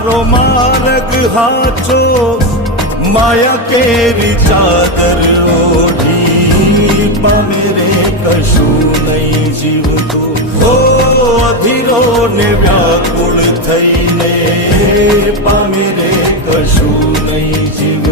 તારો માર્ગ હાચો માયા કેરી ચાદર ઓઢી પામે રે કશું નહીં જીવતું હો અધીરો ને વ્યાકુળ થઈને પામે રે કશું નહીં જીવ